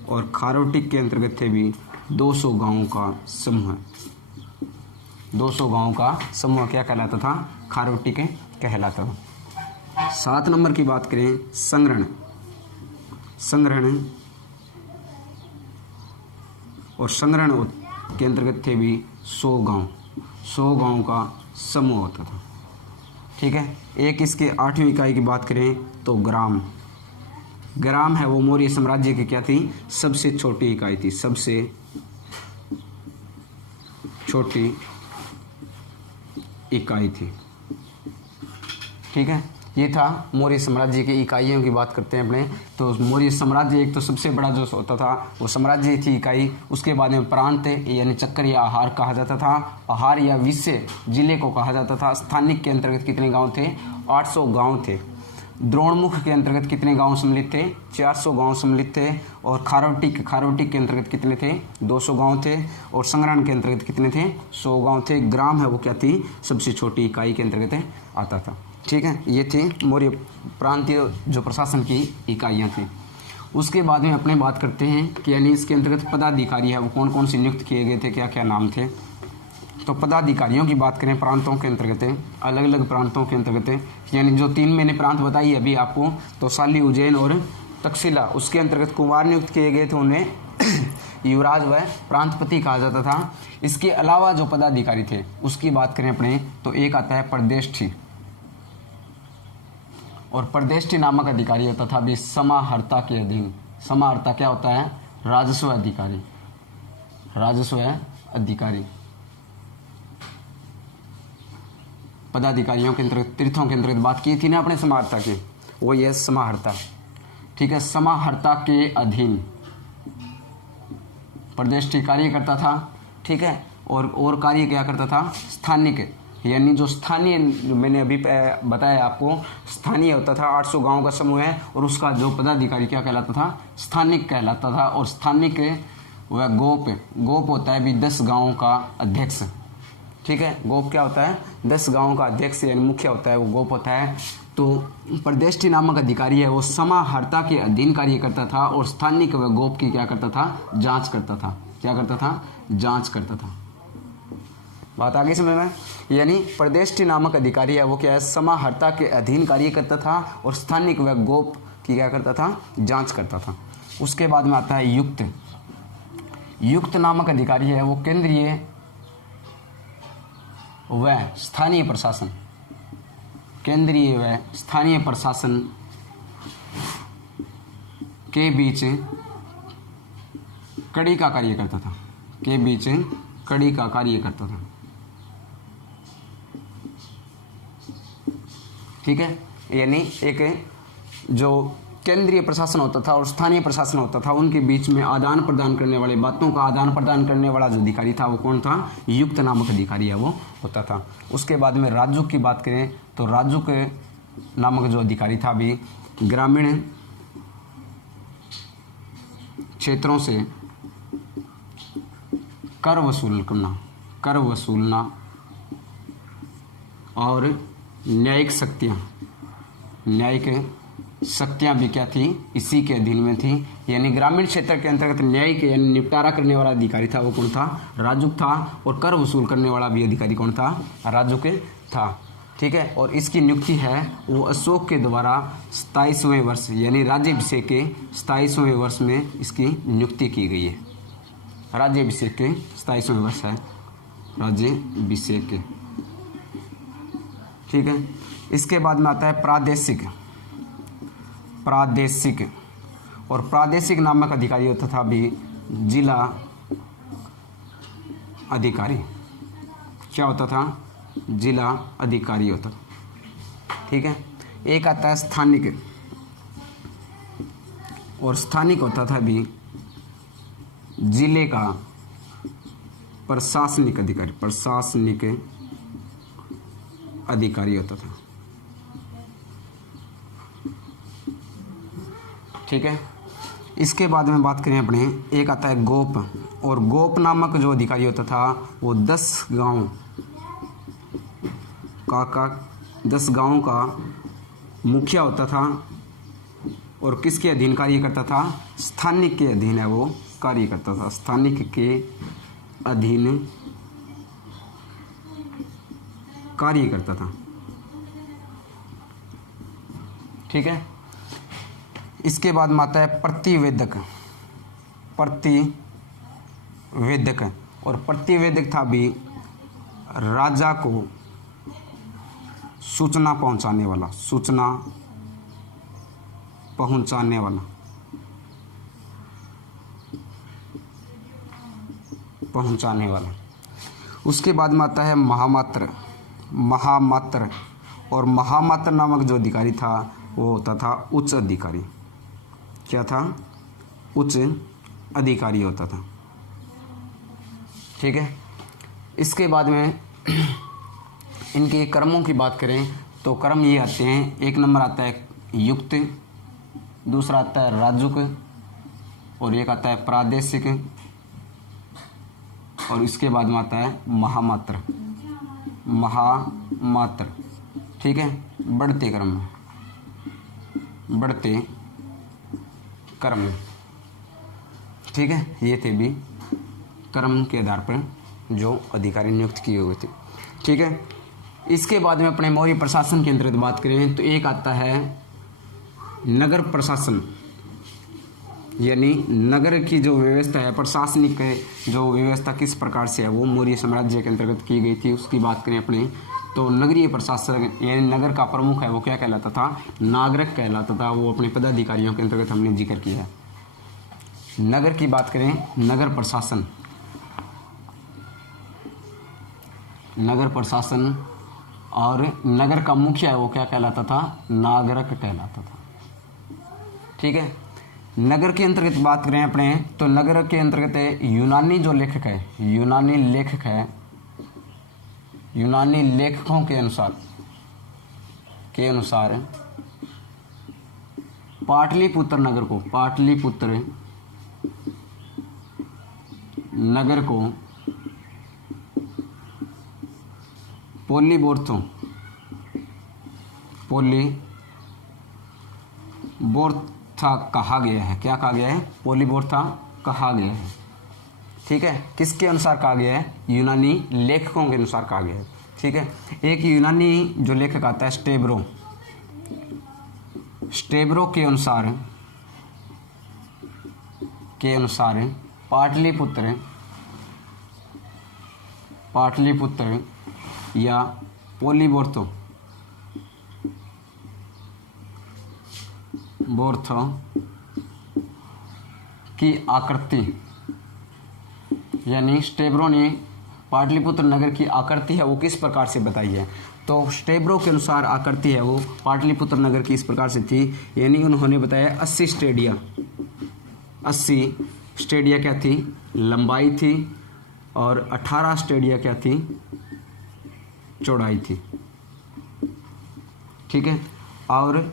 और खारोटिक के अंतर्गत थे भी 200 गांवों का समूह। 200 गांवों का समूह क्या कहलाता था? खारोटिक कहलाता था। 7 नंबर की बात करें, संग्रहण। संग्रहण और संग्रहण के अंतर्गत थे भी 100 गांव। 100 गांवों का समूह होता था। ठीक है। एक इसके 8वीं इकाई की बात करें तो ग्राम। ग्राम है वो मौर्य साम्राज्य की क्या थी? सबसे छोटी इकाई थी, सबसे छोटी इकाई थी। ठीक है, ये था मौर्य साम्राज्य की इकाइयों की बात करते हैं अपने। तो मौर्य साम्राज्य एक तो सबसे बड़ा जो होता था वो साम्राज्य थी इकाई। उसके बाद में प्रांत यानी चक्कर या आहार कहा जाता था। आहार या विषय जिले को कहा जाता था। स्थानिक के अंतर्गत कितने गांव थे? 800 गांव थे। द्रोणमुख के अंतर्गत कितने गांव सम्मिलित थे? 400 गांव सम्मिलित थे। और खारोटिक के अंतर्गत कितने थे? 200 गांव थे। और संग्रहण के अंतर्गत कितने थे? 100 गांव थे। ग्राम है वो क्या थी? सबसे छोटी इकाई के अंतर्गत आता था। ठीक है, ये थी मौर्य प्रांतीय जो प्रशासन की इकाइयाँ थी। उसके बाद में अपने बात करते हैं कि यानी इसके अंतर्गत पदाधिकारी है वो कौन कौन से नियुक्त किए गए थे, क्या क्या नाम थे। तो पदाधिकारियों की बात करें प्रांतों के अंतर्गत, अलग अलग प्रांतों के अंतर्गत, यानी जो 3 मैंने प्रांत बताई अभी आपको, तो शाली, उज्जैन और तक्षशिला, उसके अंतर्गत कुमार नियुक्त किए गए थे। उन्हें युवराज व प्रांतपति कहा जाता था। इसके अलावा जो पदाधिकारी थे उसकी बात करें अपने तो एक आता है प्रदेष्ठी। और प्रदेष्ठी नामक अधिकारी होता था भी समाहर्ता के अधीन। समाहर्ता क्या होता है? राजस्व अधिकारी। राजस्व अधिकारी पदाधिकारियों के अंतर्गत, तीर्थों के अंतर्गत बात की थी ना अपने समाहर्ता की, वो ये समाहर्ता। ठीक है, समाहर्ता के अधीन प्रदेष्ठी कार्य करता था। ठीक है, और कार्य क्या करता था? स्थानिक, यानी जो स्थानीय, मैंने अभी बताया आपको, स्थानीय होता था। 800 गांव का समूह है और उसका जो पदाधिकारी क्या कहलाता था? स्थानिक कहलाता था। और स्थानिक वह गोप होता है भी 10 गांवों का अध्यक्ष। ठीक है, गोप क्या होता है? 10 गांवों का अध्यक्ष यानी मुख्य होता है, वो गोप होता है। तो प्रदेष्ठी नामक अधिकारी है वो समाहर्ता के अधीन कार्य करता था और स्थानिक व गोप की क्या करता था? जांच करता था। क्या करता था? जांच करता था। बात आगे समझ में? यानी प्रदेष्ठी नामक अधिकारी है वो क्या है? समाहर्ता के अधीन कार्य करता था और स्थानिक व गोप की क्या करता था? जांच करता था। उसके बाद में आता है युक्त। युक्त नामक अधिकारी है वो केंद्रीय व स्थानीय प्रशासन, केंद्रीय व स्थानीय प्रशासन के बीच कड़ी का कार्य करता था। के बीच कड़ी का कार्य करता था। ठीक है, यानी एक जो केंद्रीय प्रशासन होता था और स्थानीय प्रशासन होता था, उनके बीच में आदान प्रदान करने वाले, बातों का आदान प्रदान करने वाला जो अधिकारी था वो कौन था? युक्त नामक अधिकारी है वो होता था। उसके बाद में राजुक की बात करें तो राजुक नामक जो अधिकारी था भी ग्रामीण क्षेत्रों से कर वसूलना और न्यायिक शक्तियाँ भी क्या थी? इसी के अधीन में थी। यानी ग्रामीण क्षेत्र के अंतर्गत न्यायिक यानी निपटारा करने वाला अधिकारी था वो कौन था? राजुक था। और कर वसूल करने वाला भी अधिकारी कौन था? राजुक था। ठीक है, और इसकी नियुक्ति है वो अशोक के द्वारा 27वें वर्ष यानी राज्याभिषेक के 27वें वर्ष में इसकी नियुक्ति की गई है। राज्याभिषेक के 27वें वर्ष है राज्याभिषेक के। ठीक है, इसके बाद में आता है प्रादेशिक। और प्रादेशिक नामक अधिकारी होता था भी जिला अधिकारी। क्या होता था? जिला अधिकारी होता था। ठीक है, एक आता है स्थानिक। और स्थानिक होता था भी जिले का प्रशासनिक अधिकारी होता था। ठीक है, इसके बाद में बात करें अपने, एक आता है गोप। और गोप नामक जो अधिकारी होता था वो 10 गांव का मुखिया होता था और किसके अधीन कार्य करता था? स्थानिक के अधीन है वो कार्य करता था, स्थानिक के अधीन कार्य करता था। ठीक है। इसके बाद में आता है प्रतिवेदक। प्रतिवेदक, और प्रतिवेदक था भी राजा को सूचना पहुंचाने वाला, सूचना पहुंचाने वाला, पहुंचाने वाला। उसके बाद में आता है महामात्र। महामात्र, और महामात्र नामक जो अधिकारी था वो होता था उच्च अधिकारी। क्या था? उच्च अधिकारी होता था। ठीक है। इसके बाद में इनके कर्मों की बात करें तो कर्म ये आते हैं, एक नंबर आता है युक्त, दूसरा आता है राजुक, और एक आता है प्रादेशिक, और इसके बाद में आता है महामात्र। महामात्र, ठीक है। बढ़ते क्रम, बढ़ते कर्म, ठीक है। ये थे भी कर्म के आधार पर जो अधिकारी नियुक्त किए हुए थे। ठीक है। इसके बाद में अपने मौर्य प्रशासन के अंतर्गत बात करें तो एक आता है नगर प्रशासन, यानी नगर की जो व्यवस्था है, प्रशासनिक जो व्यवस्था किस प्रकार से है वो मौर्य साम्राज्य के अंतर्गत की गई थी, उसकी बात करें अपने तो नगरीय प्रशासन यानी नगर का प्रमुख है वो क्या कहलाता था? नागरिक कहलाता था। वो अपने पदाधिकारियों के अंतर्गत हमने जिक्र किया है। नगर की बात करें, नगर प्रशासन, नगर प्रशासन, और नगर का मुखिया है वो क्या कहलाता था? नागरिक कहलाता था। ठीक है। नगर के अंतर्गत बात करें अपने तो नगर के अंतर्गत यूनानी जो लेखक है, यूनानी लेखक है, यूनानी लेखकों के अनुसार पाटलिपुत्र नगर को, पाटलिपुत्र नगर को पोलिबोर्थो, पोलिबोर्था कहा गया है। क्या कहा गया है? पोलिबोर्था कहा गया है। ठीक है। किसके अनुसार कहा गया है? यूनानी लेखकों के अनुसार कहा गया है। ठीक है। एक यूनानी जो लेखक आता है स्टेब्रो, स्टेब्रो के अनुसार पाटलिपुत्र या पोलिबोर्थो की आकृति, यानी स्टेब्रो ने पाटलिपुत्र नगर की आकृति है वो किस प्रकार से बताई है? तो स्टेब्रो के अनुसार आकृति है वो पाटलिपुत्र नगर की इस प्रकार से थी, यानी उन्होंने बताया 80 स्टेडिया, 80 स्टेडिया क्या थी? लंबाई थी, और 18 स्टेडिया क्या थी? चौड़ाई थी। ठीक है। और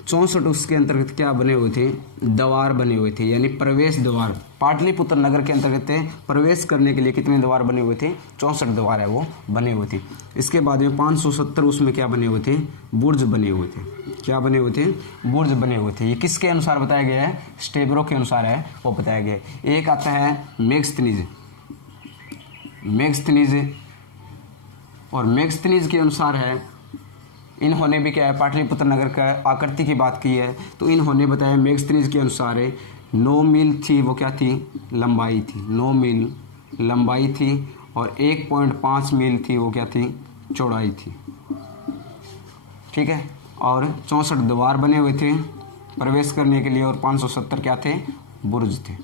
64 उसके अंतर्गत क्या बने हुए थे? द्वार बने हुए थे, यानी प्रवेश द्वार। पाटलिपुत्र नगर के अंतर्गत प्रवेश करने के लिए कितने द्वार बने हुए थे? 64 द्वार है वो बने हुए थे। इसके बाद में 570 उसमें क्या बने हुए थे? बुर्ज बने हुए थे। क्या बने हुए थे? बुर्ज बने हुए थे। ये किसके अनुसार बताया गया है? स्टेब्रो के अनुसार है वो बताया गया है। एक आता है मेगस्थनीज, मेगस्थनीज, और मेगस्थनीज के अनुसार है, इन्होंने भी क्या है पाटलिपुत्र नगर का आकृति की बात की है, तो इन्होंने बताया मेगस्थनीज के अनुसार 9 मील थी वो क्या थी? लंबाई थी। 9 मील लंबाई थी, और 1.5 मील थी वो क्या थी? चौड़ाई थी। ठीक है। और 64 द्वार बने हुए थे प्रवेश करने के लिए, और 570 क्या थे? बुर्ज थे।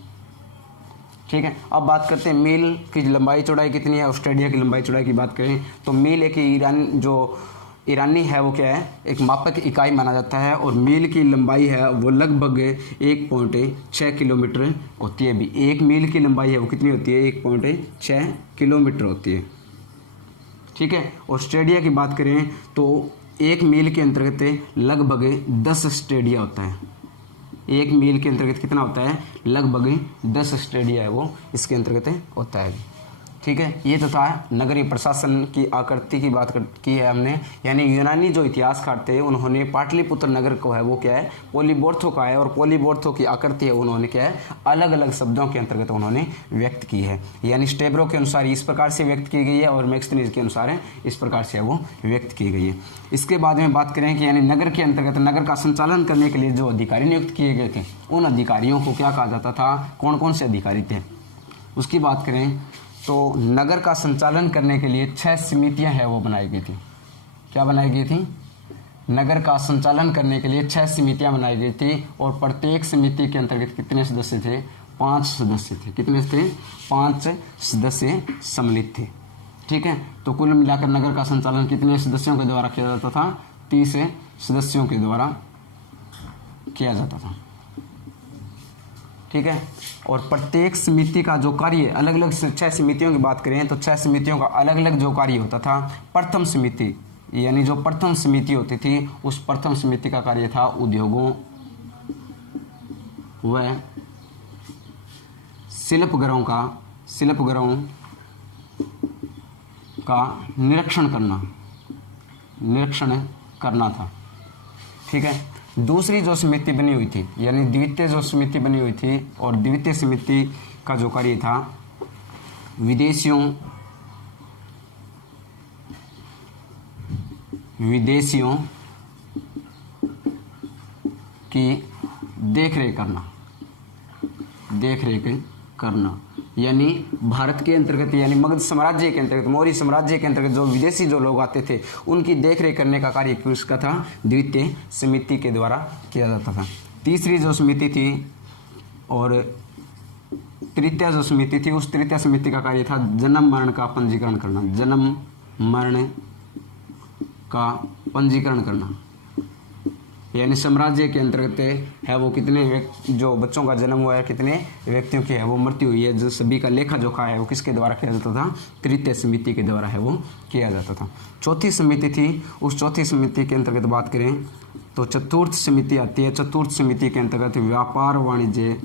ठीक है। अब बात करते हैं मील की लंबाई चौड़ाई कितनी है, ऑस्ट्रेलिया की लंबाई चौड़ाई की बात करें तो मील एक ईरानी है वो क्या है? एक मापक इकाई माना जाता है, और मील की लंबाई है वो लगभग 1.6 किलोमीटर होती है। भी 1 मील की लंबाई है वो कितनी होती है? 1.6 किलोमीटर होती है। ठीक है। ऑस्ट्रेलिया की बात करें तो 1 मील के अंतर्गत लगभग 10 स्टेडिया होता है। 1 मील के अंतर्गत कितना होता है? लगभग 10 स्टेडिया है वो इसके अंतर्गत होता है। ठीक है। ये तो था नगरीय प्रशासन की आकृति की बात की है हमने, यानी यूनानी जो इतिहासकार थे उन्होंने पाटलिपुत्र नगर को है वो क्या है पोलीबोर्थो का है, और पोलीबोर्थो की आकृति है उन्होंने क्या है अलग अलग शब्दों के अंतर्गत उन्होंने व्यक्त की है, यानी स्टेब्रो के अनुसार इस प्रकार से व्यक्त की गई है और मैक्सनीज के अनुसार इस प्रकार से वो व्यक्त की गई है। इसके बाद में बात करें कि यानी नगर के अंतर्गत नगर का संचालन करने के लिए जो अधिकारी नियुक्त किए गए थे उन अधिकारियों को क्या कहा जाता था, कौन कौन से अधिकारी थे उसकी बात करें तो नगर का संचालन करने के लिए 6 समितियां हैं वो बनाई गई थी। क्या बनाई गई थी? नगर का संचालन करने के लिए 6 समितियां बनाई गई थी, और प्रत्येक समिति के अंतर्गत कितने सदस्य थे? 5 सदस्य थे। कितने थे? 5 सदस्य सम्मिलित थे। ठीक है, तो कुल मिलाकर नगर का संचालन कितने सदस्यों के द्वारा किया जाता था? 30 सदस्यों के द्वारा किया जाता था। ठीक है, और प्रत्येक समिति का जो कार्य अलग अलग 6 समितियों की बात करें तो 6 समितियों का अलग अलग जो कार्य होता था। प्रथम समिति यानी जो प्रथम समिति होती थी उस प्रथम समिति का कार्य था उद्योगों व शिल्पगृहों का निरीक्षण करना था। ठीक है, दूसरी जो समिति बनी हुई थी यानी द्वितीय जो समिति बनी हुई थी, और द्वितीय समिति का जो कार्य था विदेशियों की देखरेख करना, यानी भारत के अंतर्गत यानी मगध साम्राज्य के अंतर्गत मौर्य साम्राज्य के अंतर्गत जो विदेशी जो लोग आते थे उनकी देखरेख करने का कार्य किसका था? द्वितीय समिति के द्वारा किया जाता था। तीसरी जो समिति थी और तृतीय जो समिति थी उस तृतीय समिति का कार्य था जन्म मरण का पंजीकरण करना, यानी साम्राज्य के अंतर्गत है वो कितने जो बच्चों का जन्म हुआ है, कितने व्यक्तियों की है वो मृत्यु हुई है, जो सभी का लेखा जोखा है वो किसके द्वारा किया जाता था? तृतीय समिति के द्वारा है वो किया जाता था। चौथी समिति थी, उस चौथी समिति के अंतर्गत बात करें तो चतुर्थ समिति आती है। चतुर्थ समिति के अंतर्गत व्यापार वाणिज्य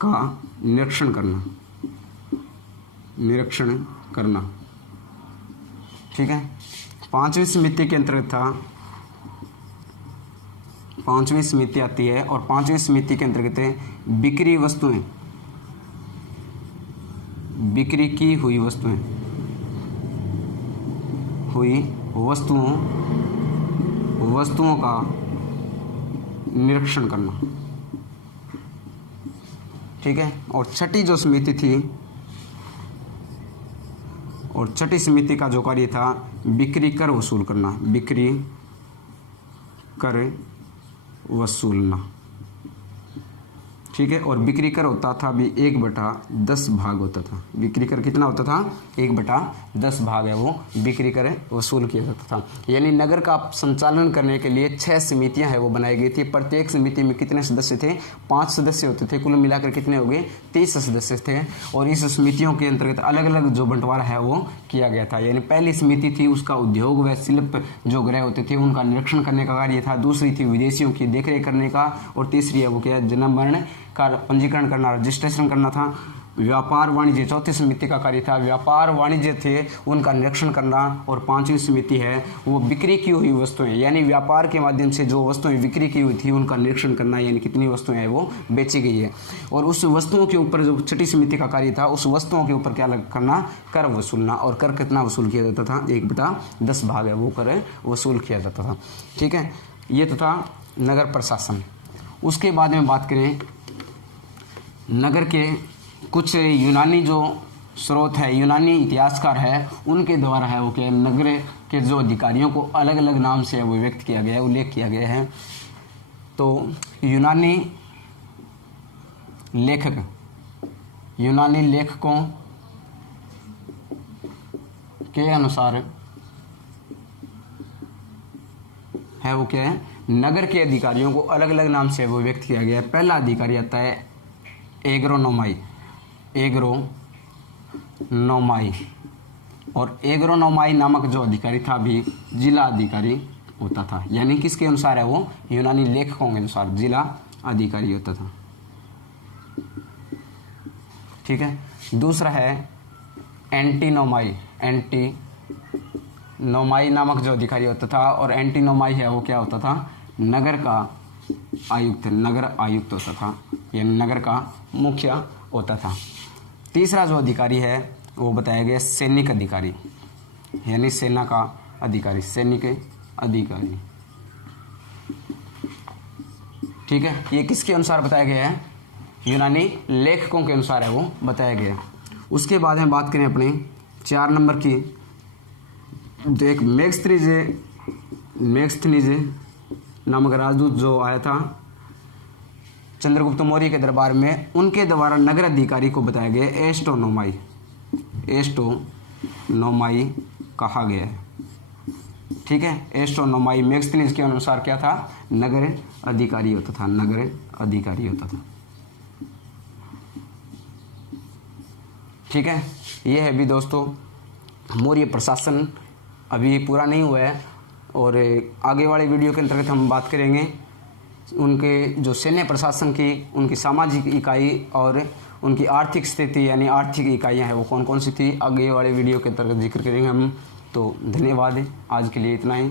का निरीक्षण करना। ठीक है, पांचवी समिति के अंतर्गत था, पांचवी समिति आती है और पांचवी समिति के अंतर्गत है बिक्री की हुई वस्तुओं का निरीक्षण करना। ठीक है, और छठी जो समिति थी और छठी समिति का जो कार्य था बिक्री कर वसूलना। ठीक है, और बिक्री कर होता था भी 1/10 भाग होता था। बिक्री कर कितना होता था? 1/10 भाग है वो बिक्री कर वसूल किया जाता था। यानी नगर का संचालन करने के लिए 6 समितियां है वो बनाई गई थी। प्रत्येक समिति में कितने सदस्य थे? 5 सदस्य होते थे। कुल मिलाकर कितने हो गए? 30 सदस्य थे, और इस समितियों के अंतर्गत अलग अलग जो बंटवारा है वो किया गया था। यानी पहली समिति थी उसका उद्योग व शिल्प जो गृह होते थे उनका निरीक्षण करने का कार्य था। दूसरी थी विदेशियों की देखरेख करने का, और तीसरी है वो क्या? जन्म मरण का पंजीकरण करना, रजिस्ट्रेशन करना था। व्यापार वाणिज्य चौथी समिति का कार्य था व्यापार वाणिज्य थे उनका निरीक्षण करना, और पांचवी समिति है वो बिक्री की हुई वस्तुएं यानी व्यापार के माध्यम से जो वस्तुएं बिक्री की हुई थी उनका निरीक्षण करना, यानी कितनी वस्तुएं हैं वो बेची गई है। और उस वस्तुओं के ऊपर जो छठी समिति का कार्य था उस वस्तुओं के ऊपर क्या करना? कर वसूलना। और कर कितना वसूल किया जाता था? 1/10 भाग है वो कर वसूल किया जाता था। ठीक है, ये तो था नगर प्रशासन। उसके बाद में बात करें नगर के कुछ यूनानी जो स्रोत है, यूनानी इतिहासकार है, उनके द्वारा है वो क्या नगर के जो अधिकारियों को अलग अलग नाम से वो व्यक्त किया गया है, उल्लेख किया गया है। तो यूनानी लेखकों के अनुसार है वो क्या है नगर के अधिकारियों को अलग अलग नाम से वो व्यक्त किया गया है। पहला अधिकारी आता है एग्रोनोमाई, और एग्रोनोमाई नामक जो अधिकारी था भी जिला अधिकारी होता था। यानी किसके अनुसार है वो? यूनानी लेखकों के अनुसार जिला अधिकारी होता था। ठीक है, दूसरा है एंटीनोमाई। एंटीनोमाई नामक जो अधिकारी होता था, और एंटीनोमाई है वो क्या होता था, नगर का आयुक्त, नगर आयुक्त होता था, यह नगर का मुखिया होता था। तीसरा जो अधिकारी है वो बताया गया सैनिक अधिकारी, यानी सेना का अधिकारी, सैनिक अधिकारी। ठीक है, ये किसके अनुसार बताया गया है, यूनानी लेखकों के अनुसार है वो बताया गया है। उसके बाद हम बात करें अपने 4 नंबर की, तो एक मेगस्थनीज नामक राजदूत जो आया था चंद्रगुप्त मौर्य के दरबार में, उनके द्वारा नगर अधिकारी को बताया गया एस्ट्रोनोमाई कहा गया है। ठीक है, एस्ट्रोनोमाई मेगस्थनीज के अनुसार क्या था, नगर अधिकारी होता था, नगर अधिकारी होता था। ठीक है, ये है भी दोस्तों मौर्य प्रशासन, अभी पूरा नहीं हुआ है, और आगे वाले वीडियो के अंतर्गत हम बात करेंगे उनके जो सैन्य प्रशासन की, उनकी सामाजिक इकाई और उनकी आर्थिक स्थिति यानी आर्थिक इकाइयाँ हैं वो कौन कौन सी थी, आगे वाले वीडियो के अंतर्गत जिक्र करेंगे हम। तो धन्यवाद, आज के लिए इतना ही।